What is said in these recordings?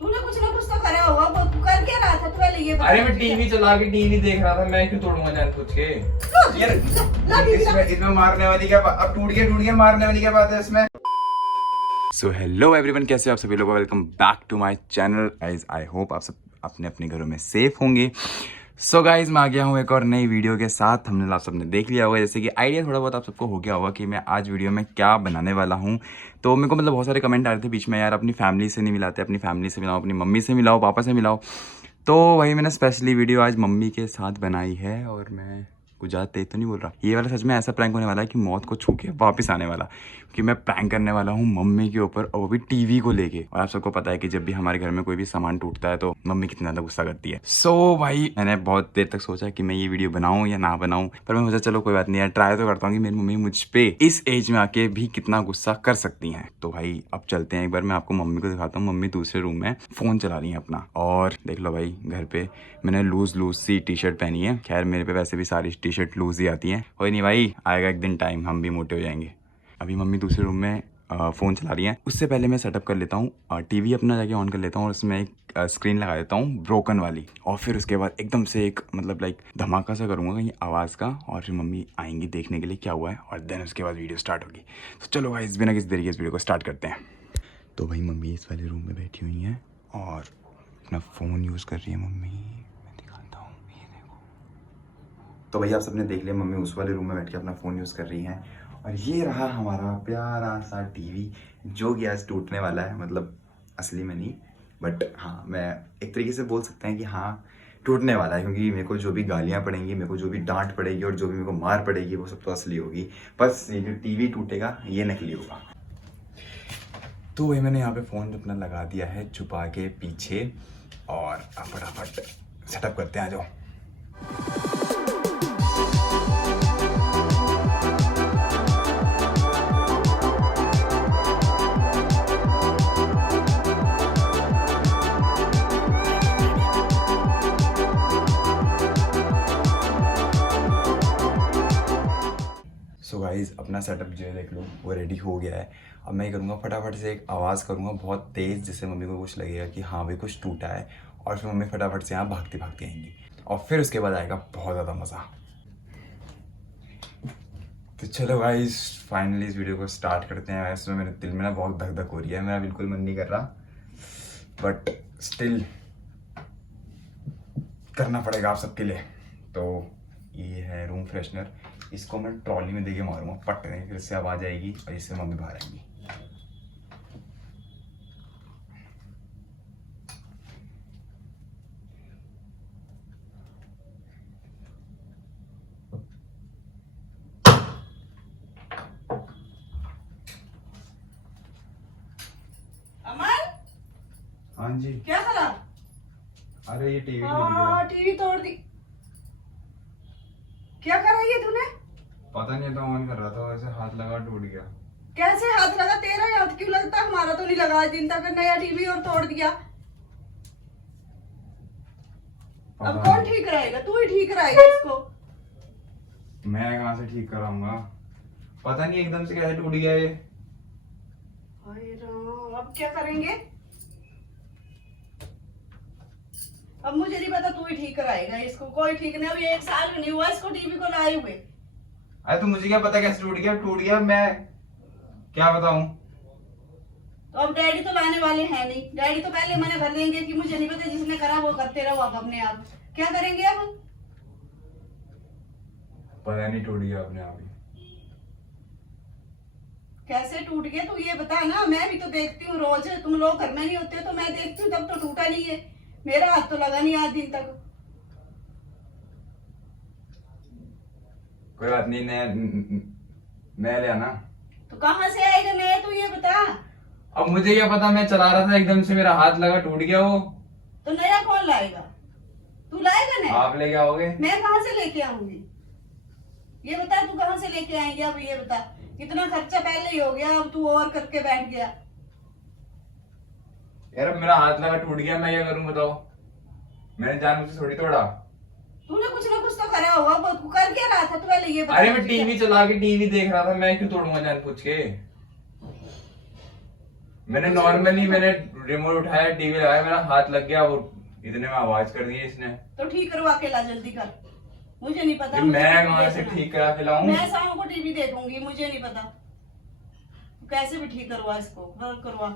तूने कुछ ना कुछ तो करा होगा, वो तू कर क्या रहा था? तू पहले ये बता। अरे मैं टीवी चला के टीवी देख रहा था, मैं क्यों तोड़ूंगा जान पूछ के। यार इसमें मारने वाली क्या बात, अब टूट गया मारने वाली क्या बात है इसमें। सो हेलो एवरीवन, कैसे हो आप सभी लोग। Welcome back to my channel guys. I hope आप सब अपने अपने घरों में सेफ होंगे। सो गाइज मैं आ गया हूँ एक और नई वीडियो के साथ। हमने आप सबने देख लिया होगा, जैसे कि आइडिया थोड़ा बहुत आप सबको हो गया होगा कि मैं आज वीडियो में क्या बनाने वाला हूँ। तो मेरे को मतलब बहुत सारे कमेंट आ रहे थे बीच में, यार अपनी फैमिली से नहीं मिलाते, अपनी फैमिली से मिलाओ, अपनी मम्मी से मिलाओ, पापा से मिलाओ। तो वही मैंने स्पेशली वीडियो आज मम्मी के साथ बनाई है। और मैं कुछ ज़्यादा तेज तो नहीं बोल रहा, ये वाला सच में ऐसा प्रैंक होने वाला है कि मौत को छू के वापस आने वाला, क्योंकि मैं प्रैंक करने वाला हूँ मम्मी के ऊपर, और वो भी टीवी को लेके। और आप सबको पता है कि जब भी हमारे घर में कोई भी सामान टूटता है तो मम्मी कितना ज़्यादा गुस्सा करती है। सो भाई मैंने बहुत देर तक सोचा कि मैं ये वीडियो बनाऊँ या ना बनाऊँ, पर मैं सोचा चलो कोई बात नहीं यार, ट्राई तो करता हूँ कि मेरी मम्मी मुझ पे इस एज में आके भी कितना गुस्सा कर सकती हैं। तो भाई अब चलते हैं, एक बार मैं आपको मम्मी को दिखाता हूँ। मम्मी दूसरे रूम में फ़ोन चला रही है अपना, और देख लो भाई घर पे मैंने लूज सी टी शर्ट पहनी है। खैर मेरे पे वैसे भी सारी टी शर्ट लूज ही आती हैं, कोई नहीं भाई, आएगा एक दिन टाइम, हम भी मोटे हो जाएंगे। अभी मम्मी दूसरे रूम में फ़ोन चला रही है। उससे पहले मैं सेटअप कर लेता हूँ, टीवी अपना जाके ऑन कर लेता हूँ, और उसमें एक स्क्रीन लगा देता हूँ ब्रोकन वाली। और फिर उसके बाद एकदम से एक मतलब लाइक धमाका सा करूँगा कहीं आवाज़ का, और फिर मम्मी आएंगी देखने के लिए क्या हुआ है, और देन उसके बाद वीडियो स्टार्ट होगी। तो चलो भाई बिना किसी देरी के इस वीडियो को स्टार्ट करते हैं। तो भाई मम्मी इस वाले रूम में बैठी हुई हैं और अपना फ़ोन यूज़ कर रही है मम्मी। मैं दिखाता हूँ, ये देखो। तो भाई आप सबने देख लिया, मम्मी उस वाले रूम में बैठ के अपना फ़ोन यूज़ कर रही हैं। और ये रहा हमारा प्यारा सा टीवी, जो कि आज टूटने वाला है। मतलब असली में नहीं, बट हाँ मैं एक तरीके से बोल सकते हैं कि हाँ टूटने वाला है, क्योंकि मेरे को जो भी गालियाँ पड़ेंगी, मेरे को जो भी डांट पड़ेगी, और जो भी मेरे को मार पड़ेगी, वो सब तो असली होगी। बस ये जो टीवी टूटेगा ये नकली होगा। तो वही मैंने यहाँ पे फ़ोन अपना लगा दिया है छुपा के पीछे, और अब फटाफट सेटअप करते हैं। आ जाओ। सो गाइज अपना सेटअप जो है देख लो, वो रेडी हो गया है। अब मैं करूँगा फटाफट से एक आवाज़ करूँगा बहुत तेज़, जिससे मम्मी को कुछ लगेगा कि हाँ भाई कुछ टूटा है, और फिर मम्मी फटाफट से यहाँ भागती भागती आएंगी, और फिर उसके बाद आएगा बहुत ज़्यादा मज़ा। तो चलो गाइज फाइनली इस वीडियो को स्टार्ट करते हैं। इसमें मेरे दिल में ना बहुत धक धक हो रही है, मेरा बिल्कुल मन नहीं कर रहा, बट स्टिल करना पड़ेगा आप सबके लिए। तो ये है रूम फ्रेशनर, इसको मैं ट्रॉली में देके मारूंगा पट करें, फिर इससे आवाज़ आएगी और इससे मम्मी बाहर आएंगी। अमन, हाँ जी। क्या करा? अरे ये टीवी टूट हाँ गया। टीवी तोड़ दी। क्या करा ये तूने? पता नहीं, तो ऑन कर रहा था, वैसे हाथ लगा टूट गया। कैसे हाथ लगा? तेरा हाथ क्यों लगता? हमारा तो नहीं लगा आज दिन तक। नया टीवी और तोड़ दिया। अब कौन ठीक कराएगा? तू ही ठीक कराएगा इसको। मैं कहाँ से ठीक कराऊंगा, पता नहीं एकदम से कैसे टूट गया ये। हाय राम, अब क्या करेंगे? अब मुझे नहीं पता, तू ही ठीक कराएगा इसको। कोई ठीक नहीं, अभी 1 साल भी नहीं हुआ इसको टीवी को लाए हुए। अरे तो मुझे क्या पता कैसे टूट गया, मैं क्या बताऊं। तो अब डैडी तो लाने वाले हैं नहीं। डैडी तो पहले मना कर देंगे कि मुझे नहीं पता, जिसने करा वो करते रहो आप अपने आप। क्या करेंगे अब? पता नहीं टूट गया अपने आप ही। कैसे टूट गया तू ये बता ना। मैं भी तो देखती हूँ रोज, तुम लोग घर में नहीं होते तो मैं देखती हूँ, तब तो टूटा नहीं है। मेरा हाथ तो लगा नहीं आज दिन तक। कोई बात नहीं, नया ले आना। तो कहाँ से आएगा नया, तू ये बता। अब मुझे क्या पता, मैं चला रहा था एकदम से मेरा हाथ लगा टूट गया वो। तो नया कौन लाएगा? तू लाएगा नया? आप लेके आओगे? मैं कहाँ से लेके आऊंगी? ये बता, तू कहाँ से लेके आएंगे? अब ये बता, इतना खर्चा पहले ही हो गया, अब तू और करके बैठ गया। यार अब मेरा हाथ लगा टूट गया, मैं क्या करूं बताओ। मैंने जानबूझ के थोड़ी तोड़ा। तूने कुछ ना कुछ तो करा होगा, वो तू कर क्या रहा था? तू पहले ये बता। अरे मैं टीवी चला के टीवी देख रहा था, मैं क्यों तोड़ूंगा जान पूछ के। मैंने नॉर्मली मैंने रिमोट उठाया, टीवी लगाया, मेरा हाथ लग गया और इतने में आवाज कर दी इसने। तो ठीक करवा के ला, जल्दी कर। मुझे नहीं पता। मैं कहाँ से ठीक करा के लाऊं? मैं शाम को टीवी देखूंगी, मुझे नहीं पता। कैसे भी ठीक करवा इसको, करवा,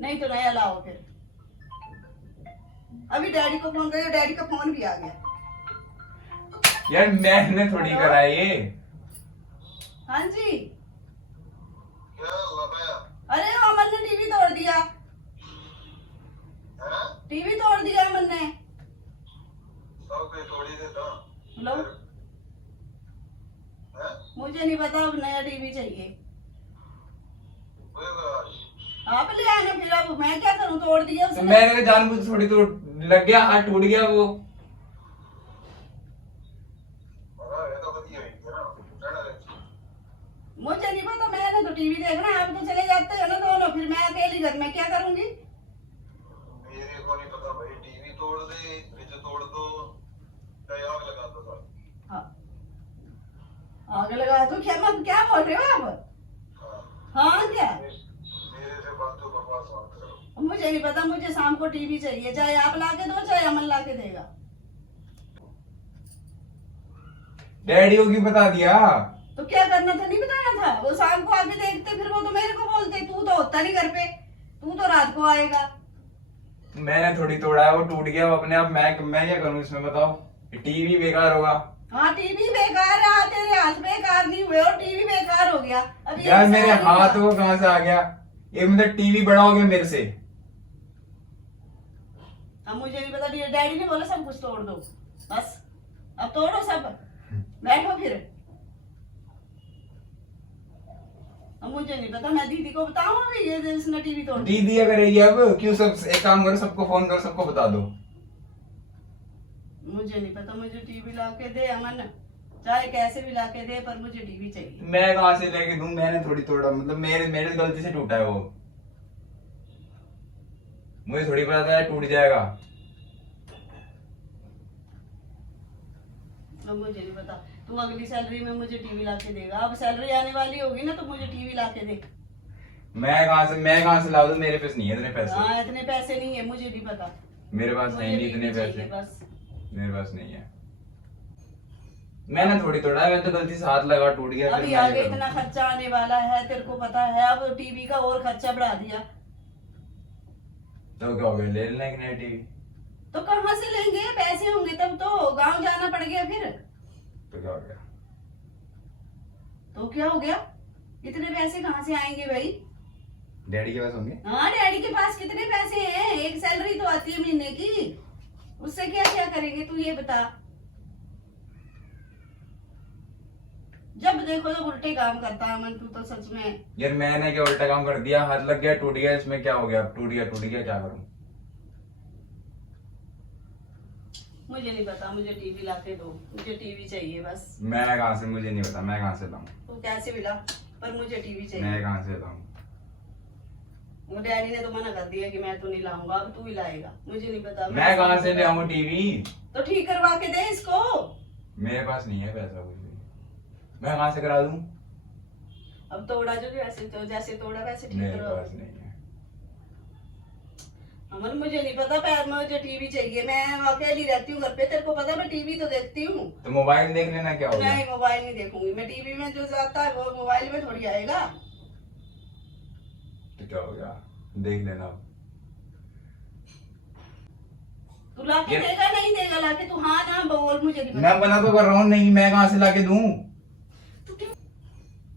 नहीं तो नया लाओ फिर। अभी डैडी को फोन करो, डैडी का फोन भी आ गया। यार मैंने थोड़ी करा है ये। हाँ जी। अरे अमन ने टीवी तोड़ दिया। टीवी तोड़ दिया अमन ने। लो, मुझे नहीं पता, अब नया टीवी चाहिए। आप ले आना फिर। अब मैं क्या करूं, तोड़ दिया तो उसने। मैंने जानबूझ थोड़ी तो लग गया, हाथ टूट गया वो। मुझे नहीं पता, मैंने तो टीवी देखना है। आप तो चले जाते हो ना दोनों, फिर मैं अकेली घर में क्या करूंगी? मेरे को नहीं पता भाई, टीवी तोड़ दे, फ्रिज तोड़ दो, चाहे आग लगा दो सर। हाँ, आग लगा दो? क्या बोल रहे हो आप? हाँ क्या? मेरे से फालतू बकवास मत करो। मुझे नहीं पता, मुझे शाम को टीवी चाहिए, चाहे आप लाके दो चाहे अमन लाके देगा। डैडी को क्यों बता दिया? तो क्या करना था, नहीं बताना था? वो शाम को आके देखते, फिर वो तो मेरे को बोलते तू तो होता नहीं घर पे, तू तो रात को आएगा। मैंने थोड़ी तोड़ा है, वो टूट गया वो अपने आप। मैं क्या करूं इसमें बताओ? टीवी बेकार होगा। हाँ टीवी बेकार है, तेरे हाथ बेकार नहीं हुए और टीवी बेकार हो गया। अभी यार एक मेरे साल हाथ हुआ। वो कहाँ से आ गया? ये मतलब टीवी बड़ा हो गया मेरे से। अब मुझे नहीं पता, डैडी ने बोला सब कुछ तोड़ दो, बस अब तोड़ो सब, बैठो फिर। अब मुझे नहीं पता, मैं दीदी को बताऊं अभी ये इसने टीवी तोड़ दी। दीदी करेगी अब क्यों? सब एक काम करो, सबको फोन करो, सबको बता दो। मुझे नहीं पता, मुझे टीवी लाके दे अमन, चाहे कैसे भी लाके दे, पर मुझे टीवी चाहिए। मैं कहाँ से लेके दूं? मैंने थोड़ी तोड़ा, मतलब मेरे गलती से टूटा है वो। मुझे थोड़ी पता था टूट जाएगा। अब मुझे नहीं पता, तू अगली सैलरी में मुझे टीवी लाके देगा। अब सैलरी आने वाली होगी ना, तो मुझे टीवी लाके दे। मैं कहाँ से ला दूं? मेरे पास नहीं है इतने पैसे। हाँ इतने पैसे नहीं है, मुझे नहीं पता। मेरे पास मुझे है नहीं टीवी इतने चाहिए पैसे। बस। मेरे पास नहीं है। मैंने थोड़ी तोड़ा है, मैं तो गलती से हाथ लगा, टूट गया। फिर अभी मैं आगे क्या करूं? इतना खर्चा आने वाला है, तेरे को पता है। अब टीवी का और खर्चा बढ़ा दिया, तो क्या हो गया? ले लेना एक नया टीवी। तो कहाँ से लेंगे? पैसे होंगे तब तो। गांव जाना पड़ गया फिर, तो क्या हो गया? तो क्या हो गया? इतने पैसे कहाँ से आएंगे भाई? डैडी के पास होंगे। हाँ डैडी के पास कितने पैसे हैं? एक सैलरी तो आती है महीने की, उससे क्या क्या करेंगे तू ये बता। जब देखो तो उल्टे काम करता है अमन, तू तो सच में। यार मैंने क्या उल्टा काम कर दिया? हाथ लग गया, टूट गया, इसमें क्या हो गया? टूट गया, क्या करूं? मुझे नहीं पता, मुझे टीवी लाके दो, मुझे टीवी चाहिए बस। मैं कहाँ से? मुझे नहीं पता, मैं कहाँ से लाऊं? तू कैसे भी ला, पर मुझे टीवी मैं चाहिए। कहाँ से लाऊं? वो डैडी ने तो मना कर दिया कि मैं तो नहीं लाऊंगा, अब तू ही लाएगा। मुझे नहीं पता, मैं कहाँ से ले आऊं टीवी? तो ठीक करवा के दे इसको। मेरे पास नहीं है पैसा कुछ भी। मैं कहाँ से करा दूं? अब तोड़ा जो वैसे, तो जैसे तोड़ा वैसे ठीक मेरे करवा। पास नहीं है। अमन मुझे नहीं पता, पैर में मुझे टीवी चाहिए। मैं अकेली रहती हूँ घर पे, तेरे को पता मैं टीवी तो देखती हूँ। तो मोबाइल देख लेना, क्या हो गया? नहीं मोबाइल नहीं देखूंगी मैं, टीवी में जो आता है वो मोबाइल में थोड़ी आएगा। तो क्या हो गया? देख लेना। तू लाके देगा नहीं देगा? लाके तू हाँ ना बोल, मुझे नहीं पता। मैं मना तो कर रहा हूँ, नहीं मैं कहाँ से लाके दूं? तू क्यों?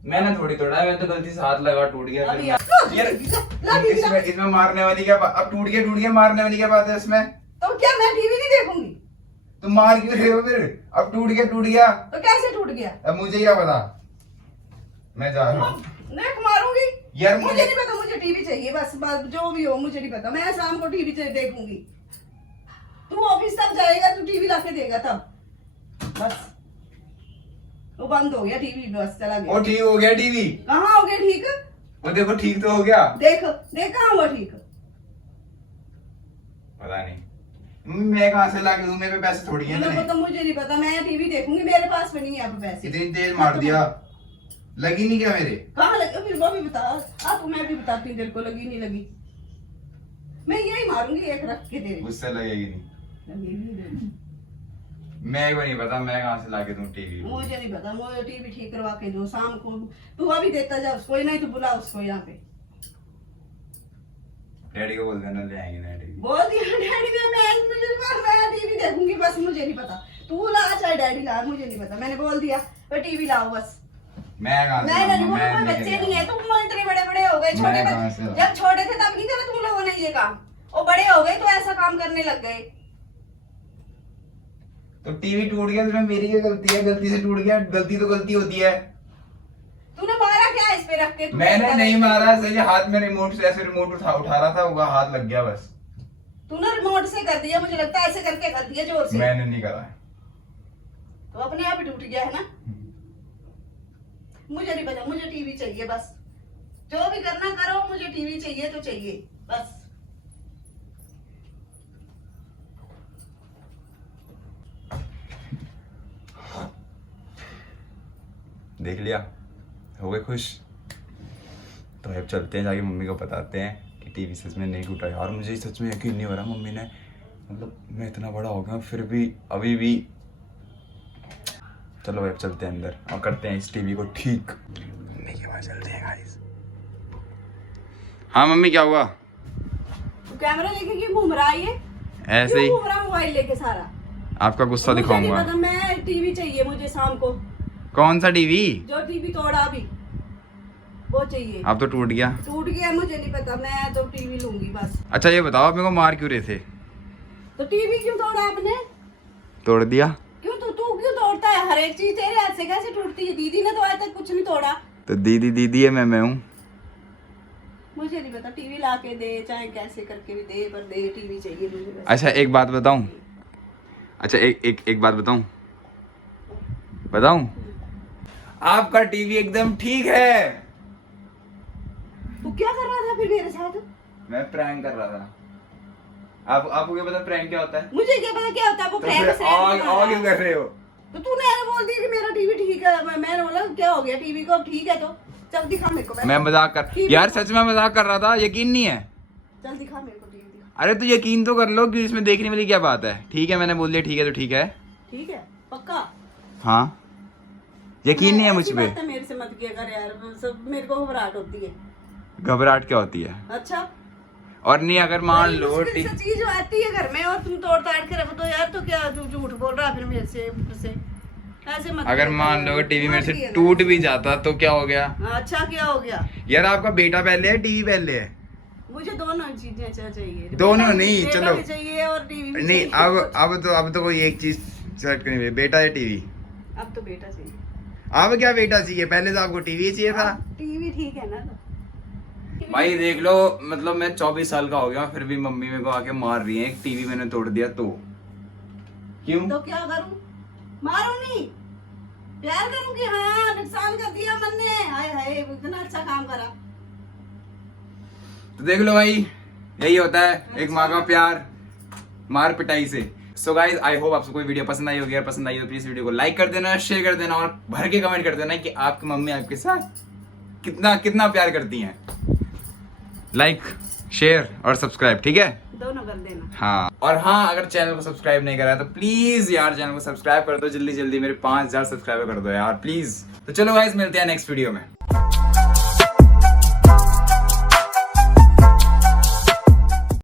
मैंने थोड़ी तोड़ा है, मैं तो गलती से हाथ लगा, टूट गया। अभी फिर यार इसमें मारने वाली क्या बात? अब टूट गया, मारने वाली क्या बात है इसमें? तो क्या मैं टीवी नहीं देखूंगी? तुम मार क्यों रहे हो फिर? अब टूट गया। तो कैसे टूट गया? अब मुझे क्या पता, मैं जा रहा हूँ। देख मारूंगी यार मुझे नहीं पता, मुझे टीवी चाहिए बस। जो भी हो मुझे नहीं पता, मैं शाम को टीवी देखूंगी। तू ऑफिस तक जाएगा, तू टीवी लाके देगा तब बस। वो बंद हो गया टीवी, बस चला वो गया। ठीक हो गया टीवी? कहाँ हो गया ठीक? वो देखो ठीक तो हो गया। देख कहाँ हुआ ठीक? पता नहीं, मैं कहाँ से लाके दूं? मेरे पे पैसे थोड़ी हैं मेरे को इतने। तो मुझे नहीं पता, मैं टीवी देखूंगी, मेरे पास में नहीं है अब पैसे। इतनी तेज मार दिया। लगी नहीं क्या मेरे? कहाँ लगी? फिर वो भी बता। आप मैं भी बताती हूँ तेरे को लगी नहीं लगी। मैं यही मारूंगी एक रख के तेरे। मुझसे लगेगी नहीं। लगेगी नहीं। मैं को नहीं पता मैं कहाँ से लाके दूं टीवी। मुझे नहीं पता, मुझे टीवी ठीक करवा के दो शाम को। तू अभी देता जा उसको, नहीं तो बुला उसको यहाँ पे। डैडी को बोल देना ले आएंगे ना टीवी। बोल दिया डैडी ने, मैं टीवी देखूंगी बस, मुझे नहीं पता। तू ला चाहे डैडी ला, मुझे नहीं पता। मैंने बोल दिया पर टीवी लाओ बस। मैं कहाँ से नहीं लाऊंगा? नहीं, मैं बच्चे लेके नहीं है, तुम इतने बड़े बड़े हो गए। छोटे कहाँ से लाऊं? जब छोटे थे तब नहीं करा तुम लोगों ने ये काम, और बड़े हो गए तो ऐसा काम करने लग गए। तो टीवी टूट गया तो मेरी क्या गलती है? गलती से टूट गया, गलती तो गलती होती है। तूने मारा क्या इस पे रख के? मैंने नहीं मारा, सही हाथ में रिमोट से ऐसे रिमोट उठा रहा था, होगा हाथ लग गया बस। तूने रिमोट से कर दिया, मुझे लगता है ऐसे करके कर दिया जोर से। मैंने नहीं करा। तो अपने आप ही टूट गया है ना। मुझे नहीं पता, मुझे टीवी चाहिए बस। जो भी करना करो, मुझे टीवी चाहिए तो चाहिए बस। देख लिया, हो गए खुश? तो अब चलते हैं, जाके मम्मी को बताते हैं कि टीवी सच में नहीं टूटा। यार मुझे सच में यकीन नहीं हो रहा, मम्मी ने मतलब मैं इतना बड़ा हो गया फिर भी अभी भी। चलो अब चलते हैं अंदर और करते हैं इस टीवी को ठीक। मम्मी के पास चलते हैं गाइस। हाँ मम्मी क्या हुआ? तू कैमरा लेके क्यों घूम रहा है? ये ऐसे ही क्यों घूम रहा है मोबाइल लेके सारा? आपका गुस्सा मुझे नहीं दिखाऊंगा। पता, मैं टीवी चाहिए मुझे शाम को। कौन सा टीवी? जो टीवी तोड़ा अभी वो चाहिए। अब तो टूट गया। टूट गया, मुझे नहीं पता, मैं तो टीवी लूंगी बस। अच्छा ये बताओ आप मेरे को मार क्यों रहे थे? तो टीवी क्यों तोड़ा आपने? तोड़ दिया? क्यों तू क्यों तोड़ता है? हर एक चीज तेरे हाथ से कैसे टूटती है? दीदी ने तो आज तक कुछ नहीं तोड़ा। तो दीदी दीदी है, मैं हूँ। मुझे नहीं पता, टीवी ला के दे चाहे कैसे करके भी दे, पर दे, टीवी चाहिए मुझे बस। अच्छा एक बात बताऊं? अच्छा एक बात बताऊं? आपका टीवी एकदम ठीक है। तू क्या कर रहा था फिर मेरे साथ? मैं प्रैंक कर रहा था। आपको क्या पता प्रैंक क्या होता है? मुझे क्या पता क्या होता है वो तो प्रैंक फिर से। और क्यों कर रहे हो? तो तूने ऐसे बोल दिया कि मेरा टीवी ठीक है। मैंने बोला क्या हो गया टीवी को? अब ठीक है तो चल दिखा मेरे को। मैं मजाक कर, यार सच में मजाक कर रहा था, यकीन नहीं है। चल दिखा मेरे को टीवी दिखा। अरे तो यकीन तो कर लो कि इसमें देखने वाली क्या बात है। ठीक है मैंने बोल दिया ठीक है तो ठीक है। ठीक है पक्का? हाँ यकीन नहीं है मुझ ऐसी पे। बातें मेरे से मत किया कर यार, सब मेरे को घबराहट होती है। घबराहट क्या होती है? अच्छा और नहीं अगर मान बड़ी लो मुश्किल से चीज आती है घर में और तुम तोड़ ताड़ के रख दो यार, तो क्या तू झूठ बोल रहा है फिर मेरे से? ऐसे मत अगर किया मान कर। लो टीवी मेरे से मार दिया ना। टूट भी जाता तो क्या हो गया? अच्छा क्या हो गया? यार आपका बेटा पहले है टीवी पहले है? मुझे दोनों चीजें चाहिए। दोनों बेटा नहीं, बेटा चलो। भी चाहिए और टीवी भी नहीं चाहिए। अब तो कोई एक चीज सेलेक्ट करनी है, बेटा या टीवी? अब तो बेटा चाहिए। अब क्या बेटा चाहिए? पहले तो आपको टीवी चाहिए था। टीवी ठीक है ना तो? भाई देख लो, मतलब मैं 24 साल का हो गया फिर भी मम्मी मेरे को आके मार रही है। एक टीवी मैंने तोड़ दिया तो क्यों? तो क्या करूं? मारूं नहीं, प्यार करूं कि हाँ नुकसान कर दिया मन ने? हाय हाय इतना अच्छा काम करा। तो देख लो भाई, यही होता है एक माँ का प्यार मार पिटाई से। सो गाइज आई होप आपको कोई वीडियो पसंद आई होगी। अगर पसंद आई तो प्लीज वीडियो को लाइक कर देना, शेयर कर देना और भर के कमेंट कर देना कि आपकी मम्मी आपके साथ कितना कितना प्यार करती हैं। लाइक शेयर और सब्सक्राइब, ठीक है? दोनों कर देना। हाँ और हाँ, अगर चैनल को सब्सक्राइब नहीं करा है तो प्लीज यार चैनल को सब्सक्राइब कर दो जल्दी जल्दी। मेरे 5000 सब्सक्राइबर कर दो यार प्लीज। तो चलो गाइस मिलते हैं नेक्स्ट वीडियो में।